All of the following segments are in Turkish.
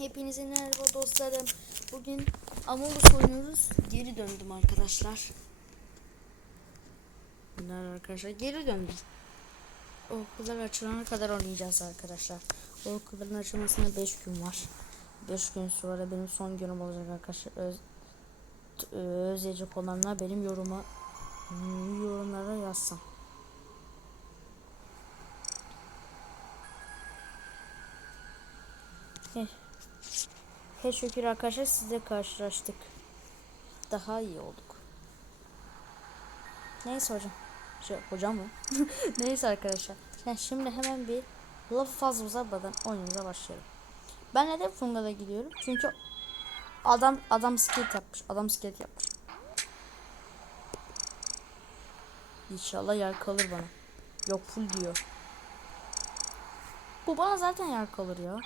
Hepinize merhaba dostlarım. Bugün Among Us oynuyoruz. Geri döndüm arkadaşlar. Bunlar arkadaşlar geri döndüm. Okullar açılana kadar oynayacağız arkadaşlar. Okulların açılmasına 5 gün var. 5 gün sonra benim son günüm olacak arkadaşlar. Öz, özleyecek olanlar benim yoruma yorumlara yazsın. Heh. He şükür arkadaşlar sizle karşılaştık. Daha iyi olduk. Neyse hocam. Şey, hocam mı? Neyse arkadaşlar. Yani şimdi hemen bir lafı fazla uzatmadan oyunumuza başlayalım. Ben neden Funga'da gidiyorum? Çünkü adam adam skate yapmış. Adam skate yapmış. İnşallah yer kalır bana. Yok full diyor. Bu bana zaten yer kalır ya.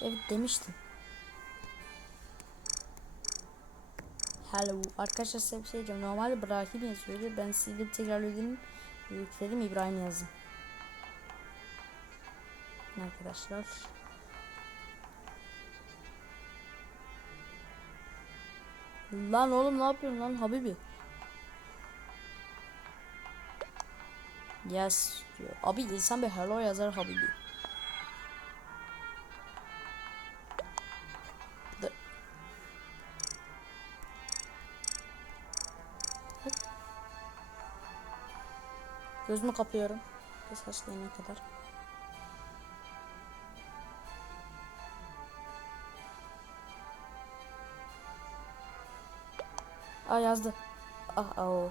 Evet demiştim. Hello. Arkadaşlar size bir şey diyeceğim. Normalde Ibrahim yazıyordu. Ben sildim tekrarladım. Yükledim İbrahim yazdım. Arkadaşlar. Lan oğlum ne yapıyorsun lan Habibi? Yes diyor. Abi insan bir hello yazar Habibi. Gözümü kapıyorum. Esas gelene kadar. Aa yazdı. Ah aa, o.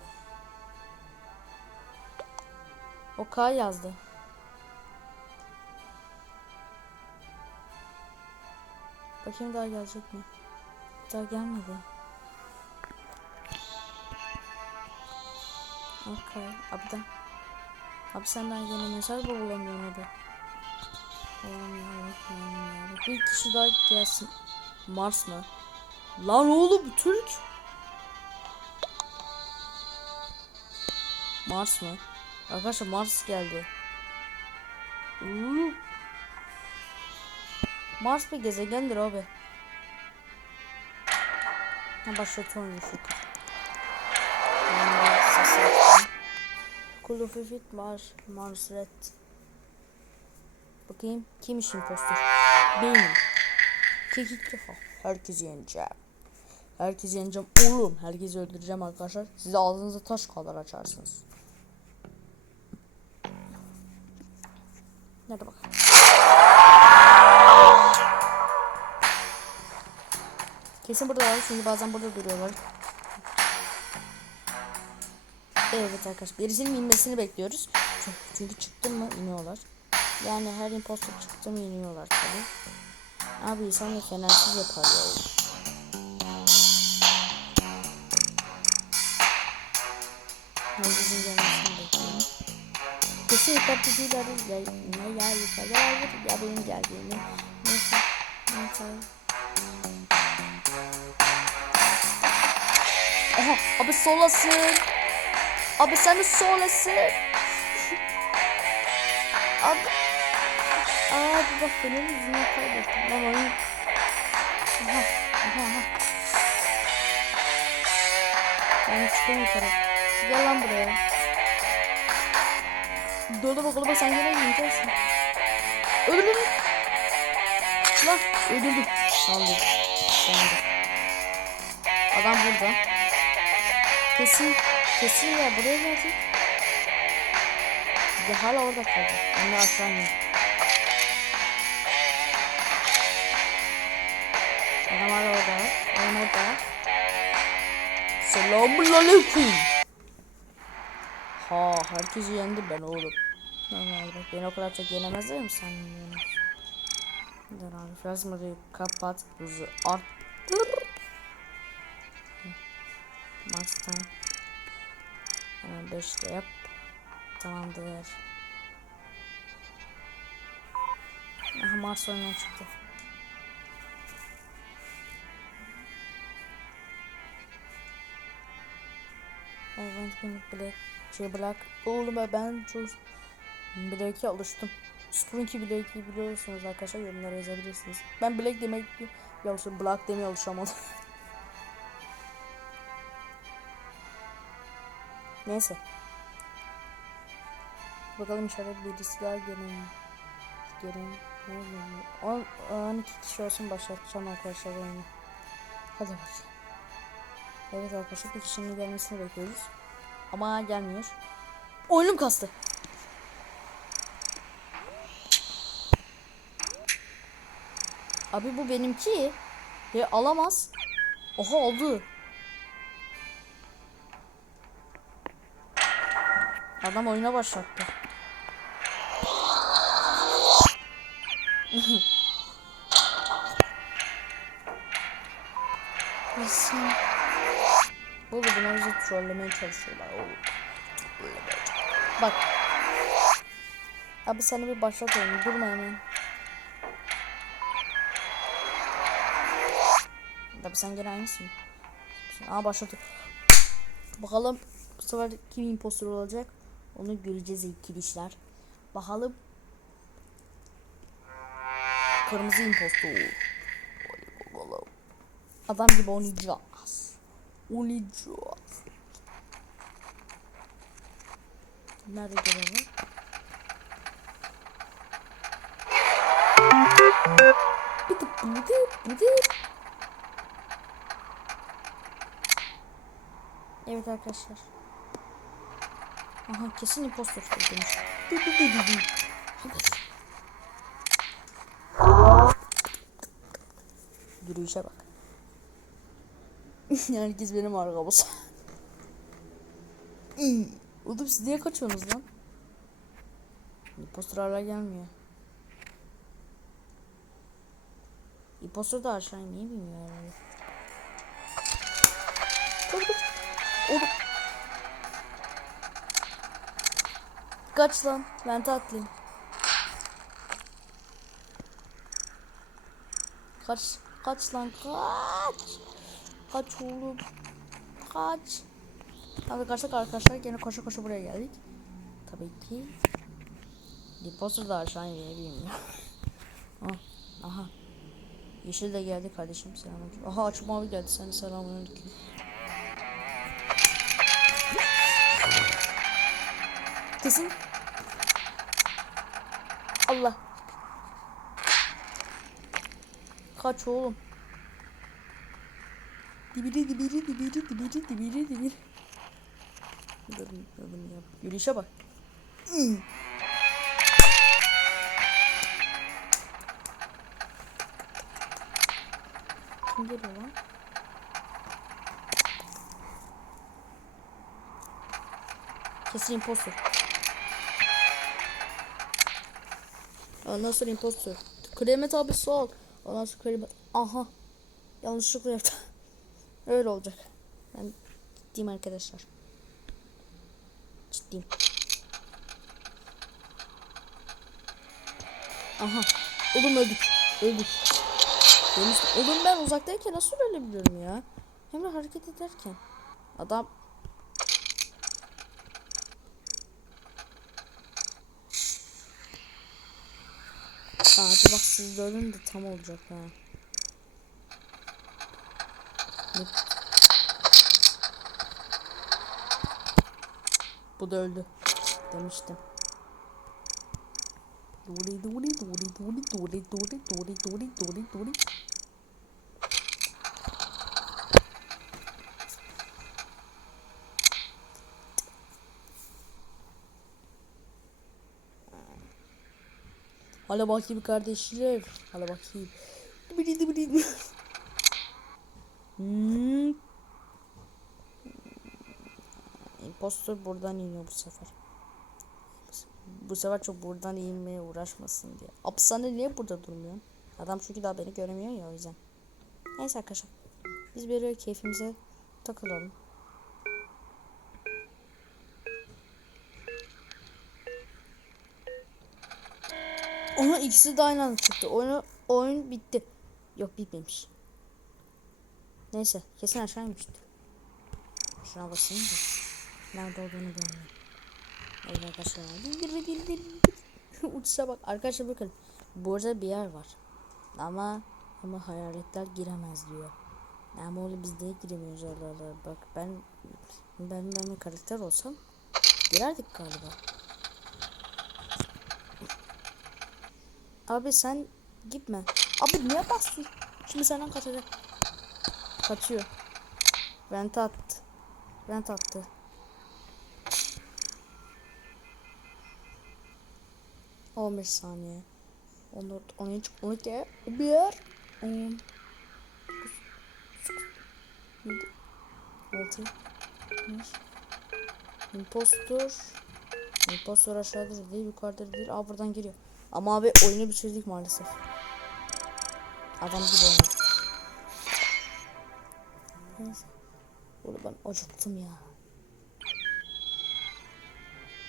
O K yazdı. Bakayım daha gelecek mi? Daha gelmedi. Okay. Abiden. Abi senden yeni mesaj mı bulamıyorum abi? Olamıyorum, olamıyorum. Bir kişi daha gelsin. Mars mı? Lan oğlum Türk. Mars mı? Arkadaşlar Mars geldi. Uuu. Mars bir gezegendir abi. Ha başlatıyorum şu Ben Cool of Fit Mars, Mars Red. Bakayım kimmiş impostor? Benim. Kekik ha. Herkesi yeneceğim. Herkesi yeneceğim oğlum. Herkesi öldüreceğim arkadaşlar. Siz de ağzınıza taş kadar açarsınız. Nerede bak. Kesin burada var çünkü bazen burada duruyorlar. Evet arkadaşlar birisinin inmesini bekliyoruz. Çünkü, çünkü çıktı mı iniyorlar. Yani her impostor çıktı mı iniyorlar tabi. Abi insan da fenersiz yapar ya. Herkesin gelmesini bekliyorum. Kesin dikkatli değiller ya ne ya yukarıda ya benim geldiğimi. Neyse. Neyse. Aha abi solasın. Abi sen de solasın. abi. Abi bak benim yüzümden kaybettim. Lan oyun. Aha. Aha aha. Ben yukarı. Gel lan buraya. Dolu bak bak sen gene yiyeceksin. Öldürdüm. Lan öldürdüm. Saldım. Saldım. Adam burada. Kesin kesin ya buraya geldi. Ya hala orada kaldı. Aşağı ineyim. Adam hala orada. Adam orada. Selamun aleyküm. Ha herkesi yendi ben oğlum. Normal bak beni o kadar çok yenemezler mi sen? Dur abi Fazma'yı kapat hızı arttır. Max'tan hemen 5'te yap. Tamamdır. Aha Mars oyundan çıktı. Evet, Black, şey Black. Oğlum ben çok Black'e alıştım. Sprunky Blake'i biliyorsunuz arkadaşlar yorumlara yazabilirsiniz. Ben Blake demek yoksa Black demeye alışamadım. Neyse. Bakalım inşallah birisi daha gelin. Gelin. Ne oluyor? 10 12 kişi olsun başlatacağım arkadaşlar oyunu. Hadi bakayım. Evet arkadaşlar bir kişinin gelmesini bekliyoruz. Ama gelmiyor. Oyunum kastı. Abi bu benimki. Ya alamaz. Oha oldu. Adam oyuna başlattı. Nasıl? Oğlum bunlar bizi trollemeye çalışıyorlar oğlum. Bak. Abi seni bir başlat oyunu. Durma hemen. Tabi sen gene aynısın. Aa başladı. Bakalım bu sefer kim impostor olacak? Onu göreceğiz ikilişler. Bakalım. Kırmızı impostor. Adam gibi oynayacağız. Oynayacağız. Nerede görevi? Bıdı bıdı bıdı. Evet arkadaşlar. Aha kesin impostor demiş. Yürüyüşe bak. Herkes benim arkamız. Oğlum siz niye kaçıyorsunuz lan? İmpostor hala gelmiyor. İmpostor da aşağı niye bilmiyor herhalde. Kaç lan. Ben tatlıyım. Kaç. Kaç lan kaç. Kaç oğlum. Kaç. Kaçtık arkadaşlar. Gene koşa koşa buraya geldik. Tabii ki. Deposu da aşağı iniyor bilmiyorum. ah, aha. Yeşil de geldi kardeşim selamünaleyküm. Aha açık mavi geldi sen selamünaleyküm. Kesin. Allah. Kaç oğlum. Dibiri dibiri dibiri dibiri dibiri dibiri. Durun durun ya. Yürüyüşe bak. Kim geliyor lan? Kesin impostor. Sonra impostor. Kremet abi sol. Ondan sonra kremet. Aha. Yanlışlıkla yaptım. Öyle olacak. Ben ciddiyim arkadaşlar. Ciddiyim. Aha. Oğlum öldük. Öldük. Oğlum ben uzaktayken nasıl ölebiliyorum ya? Hem de hareket ederken. Adam Abi bak siz de ölün de tam olacak ha. Bu da öldü. Demiştim. Duri duri duri duri duri duri duri duri duri duri. Hala bakayım kardeşler. Hala bakayım. Dibidi dibidi. Hmm. Impostor buradan iniyor bu sefer. Bu sefer çok buradan inmeye uğraşmasın diye. Hapishane niye burada durmuyor? Adam çünkü daha beni göremiyor ya o yüzden. Neyse arkadaşlar. Biz böyle keyfimize takılalım. Ona ikisi de aynı anda çıktı. Oyunu, oyun bitti. Yok bitmemiş. Neyse kesin aşağı inmiştir. Şuna basayım da. Nerede olduğunu görmüyorum. Evet arkadaşlar. Uçsa bak arkadaşlar bakın. Burada bir yer var. Ama ama hayaletler giremez diyor. Ama oğlum biz niye giremiyoruz oralara? Bak ben ben ben bir karakter olsam girerdik galiba. Abi sen gitme. Abi niye bastın? Şimdi senden kaçacak. Kaçıyor. Vent attı. Vent attı. On beş saniye. On dört, on üç, on iki, on bir, on yedi, altı, beş. Impostor. Impostor aşağıda değil, yukarıda değil. Aa buradan geliyor. Ama abi oyunu bitirdik maalesef. Adam gibi oynadık. Neyse. Oğlum ben acıktım ya.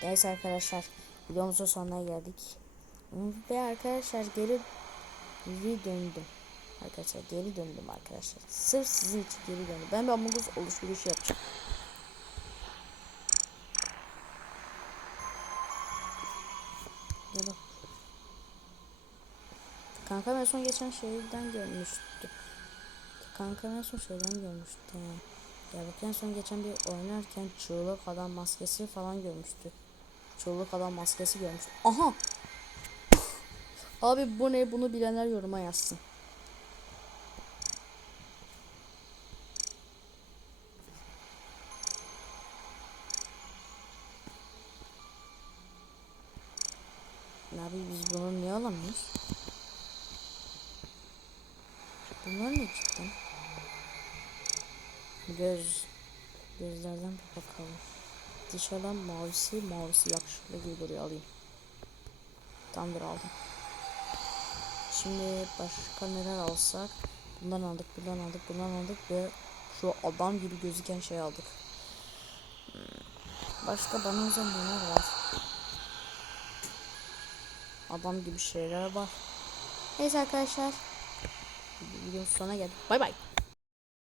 Neyse arkadaşlar. Videomuzun sonuna geldik. Ve arkadaşlar geri geri döndüm. Arkadaşlar geri döndüm arkadaşlar. Sırf sizin için geri döndüm. Ben bir Among Us alışverişi yapacağım. Ya bak. Kanka en son geçen şeyden görmüştü. Kanka en son şeyden görmüştü. Ya bak en son geçen bir oynarken çığlık adam maskesi falan görmüştü. Çığlık adam maskesi görmüştü. Aha! Abi bu ne bunu bilenler yoruma yazsın. Abi biz bunu niye alamıyoruz? Bunlar ne cidden? Göz gözlerden bir bakalım. Dışarıdan mavisi mavisi yakışıklı gibi duruyor alayım. Tamamdır aldım. Şimdi başka neler alsak? Bundan aldık, bundan aldık, bundan aldık ve şu adam gibi gözüken şey aldık. Hmm. Başka bana o zaman neler var? Adam gibi şeyler var. Neyse arkadaşlar. Videonun sonuna geldik. Bay bay.